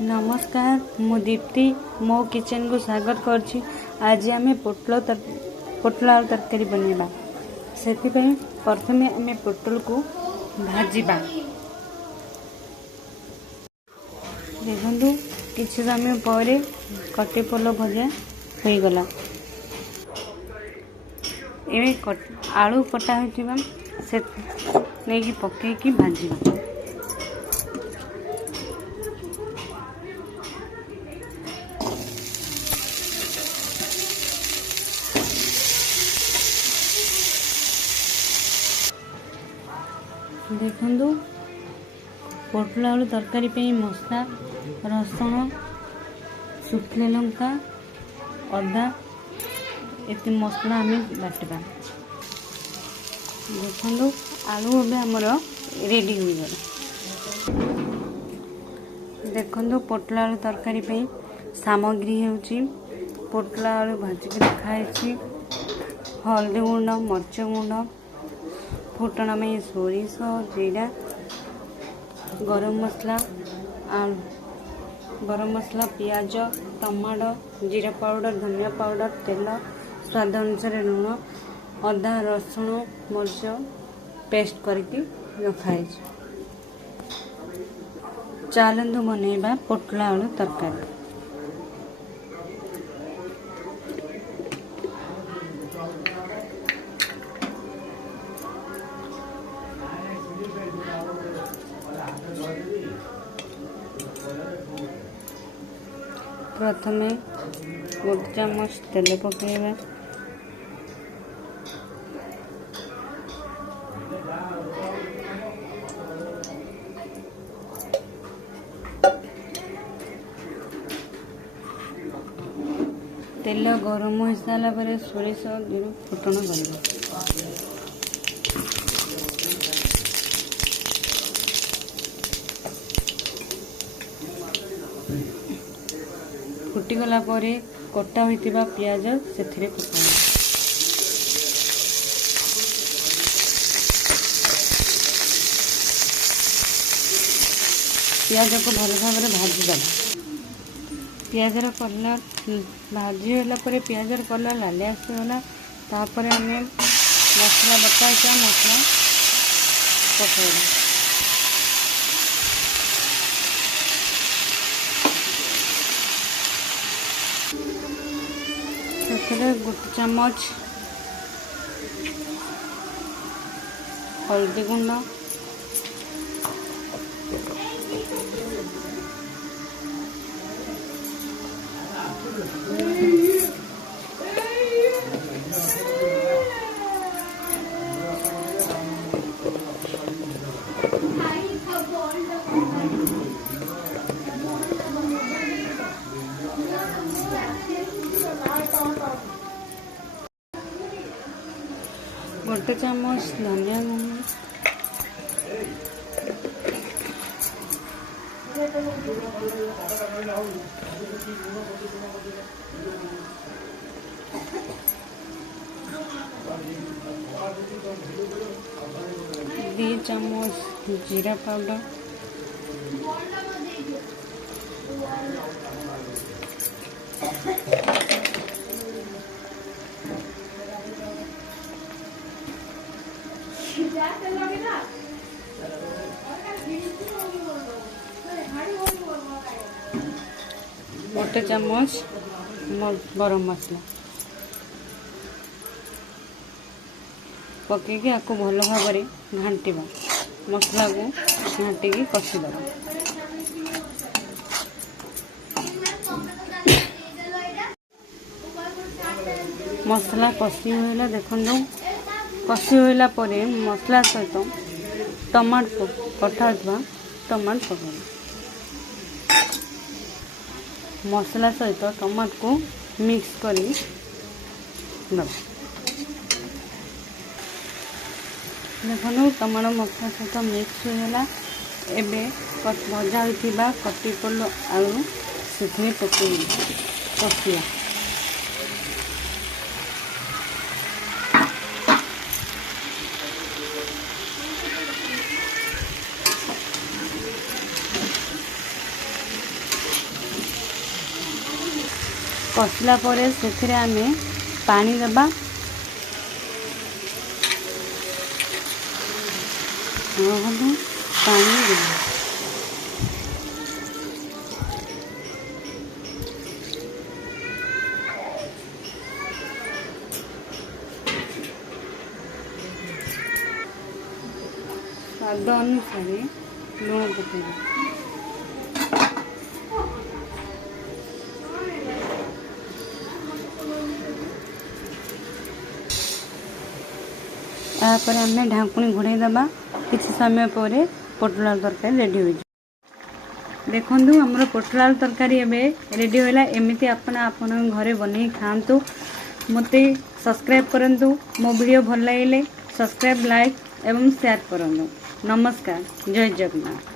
नमस्कार, मु दीप्ति मो किचन को स्वागत करछि। आज आम पोटल आलू तरकारी बनवा से प्रथमे आम पोटल को भाजवा। देखु किसी समय पर कटे पोल भजा हो गला। आलू कटा हो से नहीं पकईकि भाजवा। देखु पोटल आलू तरकारी पे मसला रसुण सुखला लंका अदा ये मसला आम बाटवा। देखु आलू अब आमर रेडी हो गला। देखु पोटल आलू तरकारी पे सामग्री होची पोटल आलू भाजिक रखाई, हल्दी गुंड मर्च गुंड फुटण में सोरिष जीरा गरम मसला पियाज टमाटो जीरा पाउडर धनिया पाउडर तेल स्वाद अनुसार लुण अदा रसुण मर्च पेस्ट करके रखाई। चलतु बनैबा पोटल आलू तरकारी। प्रथमे 1 चामच तेल पकेबा, तेल गरम हो सारा पर सोरिष जीरा फुटण करबा। फुटीगला कटा होइतिबा पियाज से पकाई। पियाज को भल भाव भाजीद। पियाजर कलर भाजीला पियाजर कलर लाल आसगला। तापर आम मसला बटा मसला पकाइबा। से 1 चामच हल्दी गुंड गोटे चामच धनिया गुंड 2 चामच जीरा पाउडर, 1 चामच गरम मसला पकईकि आपको भल भाव घांटा। मसला को घाटिकी कषिद। मसला कषि होगा। देखो कषि होला परे मसला सहित टमाटो कटा टमाटो पकाइबा। मसला सहित टमाटो को मिक्स करी देखो टमाटो मसला सहित मिक्स होगा। एबे भजा होइथिबा कटी पोटल आलू से पकई कषिया। कषिला परे से आमे पानी दबा पानी देबा स्वाद अनुसार लुण पकेबा तापर आम ढाकुणी घोड़े दबा किसी समय पर पोटल आलू तरकारी रेडी हो देखु आमर पोटल आलू तरकारी एवं रेडी होला एमती आपण घरे बन खातु मते सब्सक्राइब करंतु मो वीडियो भल लगे सब्सक्राइब लाइक एवं शेयर करंतु नमस्कार जय जगन्नाथ।